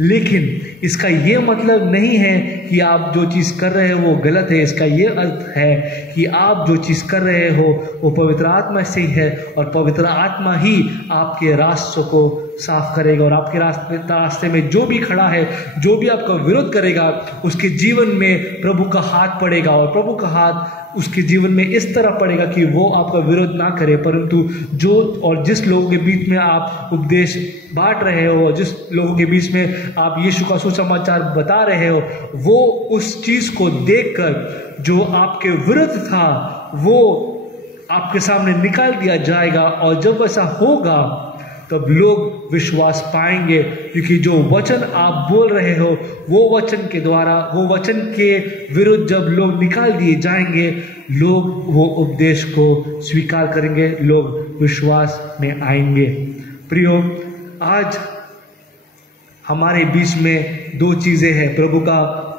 लेकिन इसका ये मतलब नहीं है कि आप जो चीज़ कर रहे हो वो गलत है। इसका ये अर्थ है कि आप जो चीज़ कर रहे हो वो पवित्र आत्मा से ही है, और पवित्र आत्मा ही आपके रास्तों को साफ करेगा। और आपके रास्ते में जो भी खड़ा है, जो भी आपका विरोध करेगा, उसके जीवन में प्रभु का हाथ पड़ेगा। और प्रभु का हाथ उसके जीवन में इस तरह पड़ेगा कि वो आपका विरोध ना करे, परंतु जो और जिस लोगों के बीच में आप उपदेश बांट रहे हो, जिस लोगों के बीच में आप यीशु का सुसमाचार बता रहे हो, वो उस चीज़ को देखकर जो आपके विरुद्ध था वो आपके सामने निकाल दिया जाएगा। और जब ऐसा होगा तब लोग विश्वास पाएंगे, क्योंकि जो वचन आप बोल रहे हो वो वचन के द्वारा, वो वचन के विरुद्ध जब लोग निकाल दिए जाएंगे, लोग वो उपदेश को स्वीकार करेंगे, लोग विश्वास में आएंगे। प्रियो, आज हमारे बीच में 2 चीज़ें हैं,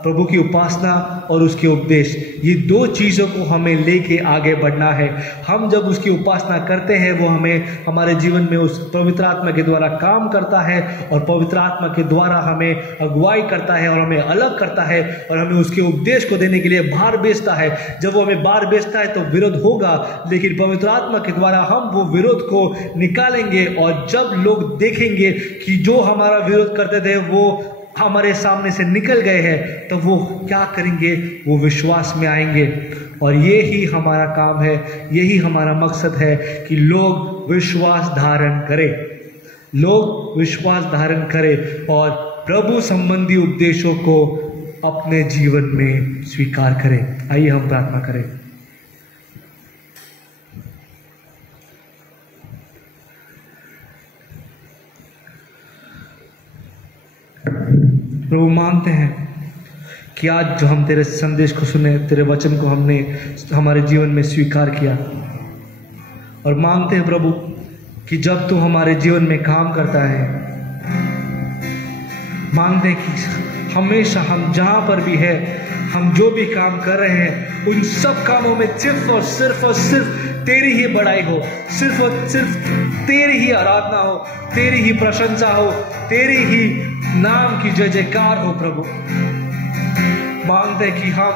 प्रभु की उपासना और उसके उपदेश। ये 2 चीज़ों को हमें लेके आगे बढ़ना है। हम जब उसकी उपासना करते हैं वो हमें हमारे जीवन में उस पवित्र आत्मा के द्वारा काम करता है, और पवित्र आत्मा के द्वारा हमें अगुवाई करता है और हमें अलग करता है और हमें उसके उपदेश को देने के लिए बाहर भेजता है। जब वो हमें बाहर भेजता है तो विरोध होगा, लेकिन पवित्र आत्मा के द्वारा हम वो विरोध को निकालेंगे। और जब लोग देखेंगे कि जो हमारा विरोध करते थे वो हमारे सामने से निकल गए हैं तो वो क्या करेंगे? वो विश्वास में आएंगे। और ये ही हमारा काम है, यही हमारा मकसद है कि लोग विश्वास धारण करें, लोग विश्वास धारण करें और प्रभु संबंधी उपदेशों को अपने जीवन में स्वीकार करें। आइए हम प्रार्थना करें। प्रभु, मांगते हैं कि आज जो हम तेरे संदेश को सुने, तेरे वचन को हमने हमारे जीवन में स्वीकार किया, और मांगते हैं प्रभु कि जब तू हमारे जीवन में काम करता है, मांगते हैं कि हमेशा हम जहां पर भी है, हम जो भी काम कर रहे हैं, उन सब कामों में सिर्फ और सिर्फ तेरी ही बड़ाई हो, सिर्फ और सिर्फ तेरी ही आराधना हो, तेरी ही प्रशंसा हो, तेरी ही नाम की जय जयकार हो। प्रभु, मांगते हैं कि हम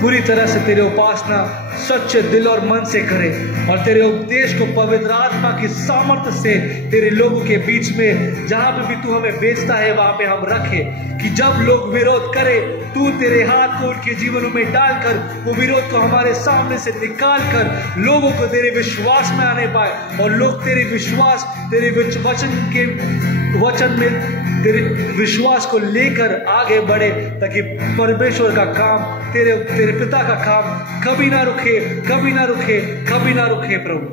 पूरी तरह से तेरे उपासना सच्चे दिल और मन से करें और तेरे उपदेश को पवित्र आत्मा की सामर्थ्य से तेरे लोगों के बीच में जहां पे भी तू हमें भेजता है वहां पे हम रखें, कि जब लोग विरोध करें तू तेरे हाथ को उनके जीवनों में डालकर वो विरोध को हमारे सामने से निकाल कर लोगों को तेरे विश्वास में आने पाए और लोग तेरे विश्वास, तेरे वचन में तेरे विश्वास को लेकर आगे बढ़े, ताकि परमेश्वर का काम, तेरे पिता का काम कभी ना रुके, कभी ना रुके, कभी ना रुके। प्रभु,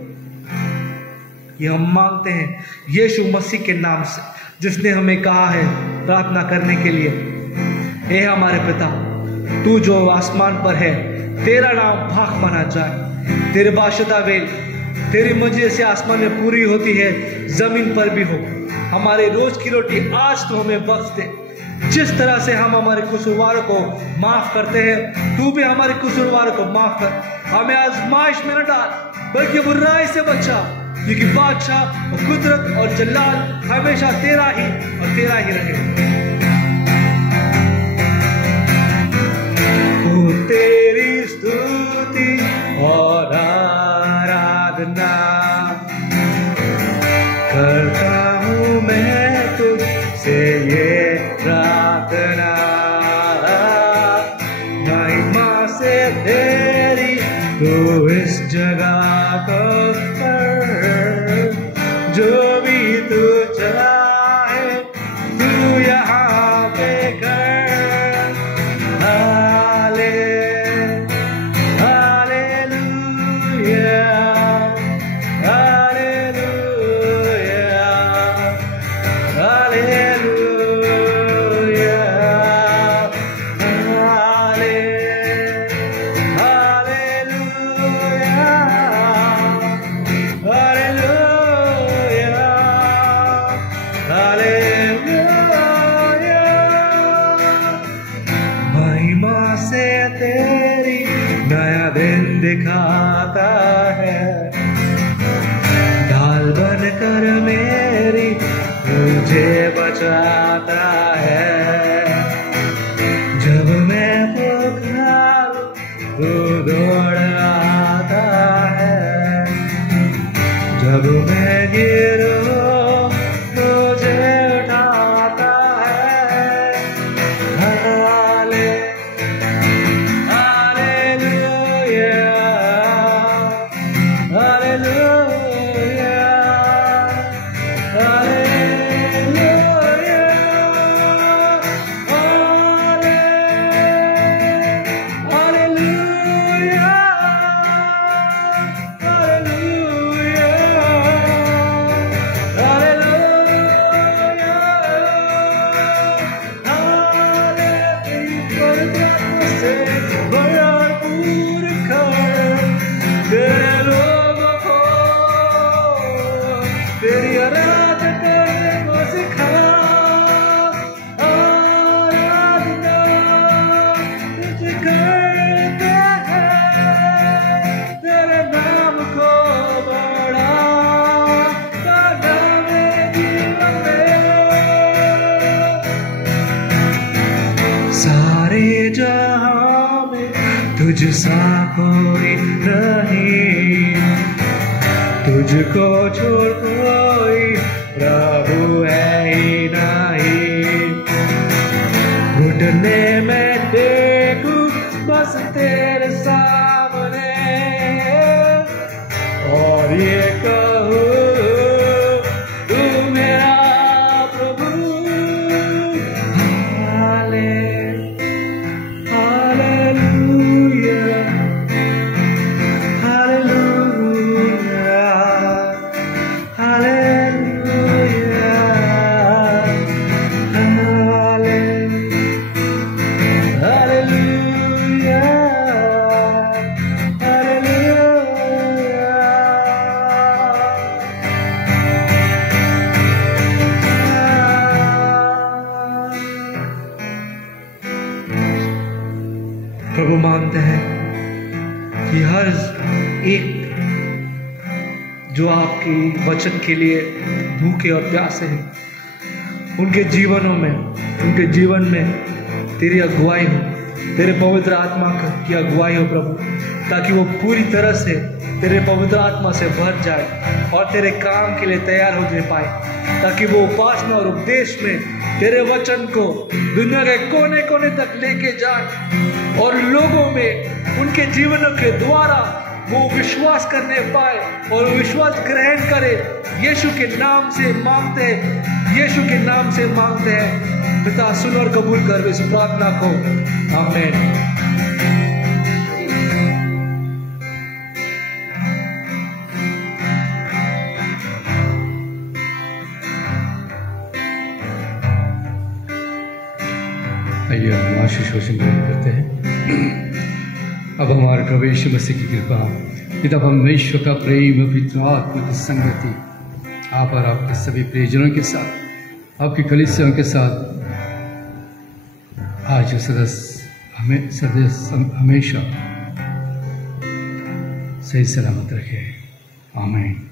ये हम मांगते हैं यीशु मसीह के नाम से, जिसने हमें कहा है प्रार्थना करने के लिए, हे हमारे पिता, तू जो आसमान पर है, तेरा नाम पाक माना जाए, तेरे बादशाह वेल, तेरी मर्जी से आसमान में पूरी होती है, जमीन पर भी हो। हमारे रोज की रोटी आज तो हमें बख्श दे, जिस तरह से हम हमारे कसूरवारों को माफ करते हैं, तू भी हमारे कसूरवारों को माफ कर। हमें आजमाइश में न डाल, बल्कि बुराई से बचा, क्योंकि बादशाह और कुदरत और जलाल हमेशा तेरा ही और तेरा ही रहे। तेरी स्तुति और आराधना करता हूँ मैं तुझसे ये प्रार्थना, महिमा से तेरी तू इस जगह को कर, जो भी तू चाहे तू यहाँ पे कर। दिखाता है ढाल बनकर मेरी मुझे बचाता है, जब मैं पुकारूं तू दौड़ आता है, जब मैं गिरूं मुझे उठाता है। सारे जहां में तुझसा कोई नहीं, तुझको छोड़ कोई प्रभु है ही नहीं। घुटने में टेकूं बस तेरे सामने और ये कहूं तू मेरा प्रभु। हालेलुया हालेलुया हालेलुया हालेलुया प्रभु मानते हैं कि हर एक जो आपकी वचन के लिए भूखे और प्यासे हैं, उनके जीवन में तेरी अगुवाई हो, तेरे पवित्र आत्मा की अगुवाई हो प्रभु, ताकि वो पूरी तरह से तेरे पवित्र आत्मा से भर जाए और तेरे काम के लिए तैयार हो पाए, ताकि वो उपासना और उपदेश में तेरे वचन को दुनिया के कोने कोने तक लेके जाए और लोगों में उनके जीवनों के द्वारा वो विश्वास करने पाए और विश्वास ग्रहण करे। यीशु के नाम से मांगते हैं, यीशु के नाम से मांगते हैं। पिता सुन और कबूल कर इस प्रार्थना को, आमीन। आइए हम आशीष वचन ग्रहण करते हैं। अब हमारे प्रभु यीशु मसीह की कृपा, पिता परमेश्वर का प्रेम, पवित्र आत्मा की संगति आप और आपके सभी प्रियजनों के साथ, आपकी कलीसियाओं के साथ आज हमेशा सही सलामत रखे। आमीन।